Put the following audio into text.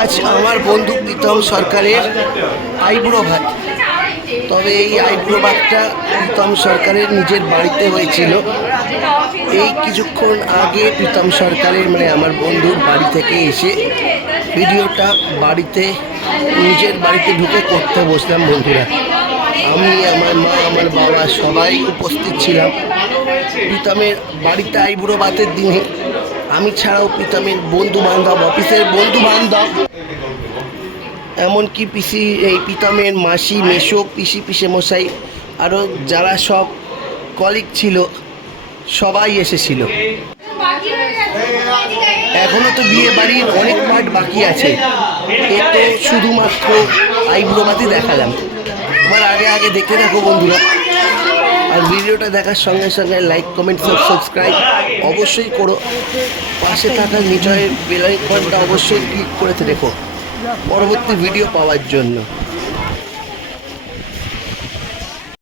আজ আমার বন্ধু প্রীতম সরকারের আইব্রো ভাত। তবে এই আইব্রো ভাতটা প্রীতম সরকারের নিজের বাড়িতে হয়েছিল। এই কিছুক্ষণ আগে প্রীতম সরকারের মানে আমার বন্ধুর বাড়ি থেকে এসে ভিডিওটা বাড়িতে নিজের বাড়িতে ঢুকে করতে বসলাম। বন্ধুরা, আমি, আমার মা, আমার বাবা সবাই উপস্থিত ছিলাম প্রীতমের বাড়িতে আইব্রো ভাতের দিনে। আমি ছাড়াও প্রীতমের বন্ধু বান্ধব, অফিসের বন্ধু বান্ধব, এমনকি পিসি, এই প্রীতমের মাসি, মেসো, পিসে মশাই, আরও যারা সব কলিগ ছিল সবাই এসেছিল। এখনও তো বিয়ে বাড়ির অনেক পার্ট বাকি আছে। এ তো শুধুমাত্র আইব্রো ভাতই দেখালাম। আমার আগে দেখতে থাকো বন্ধুরা, আর ভিডিওটা দেখার সঙ্গে সঙ্গে লাইক, কমেন্ট, সাবস্ক্রাইব অবশ্যই করো। পাশে থাকা নিচের বেল আইকনটা অবশ্যই ক্লিক করে রেখো পরবর্তী ভিডিও পাওয়ার জন্য।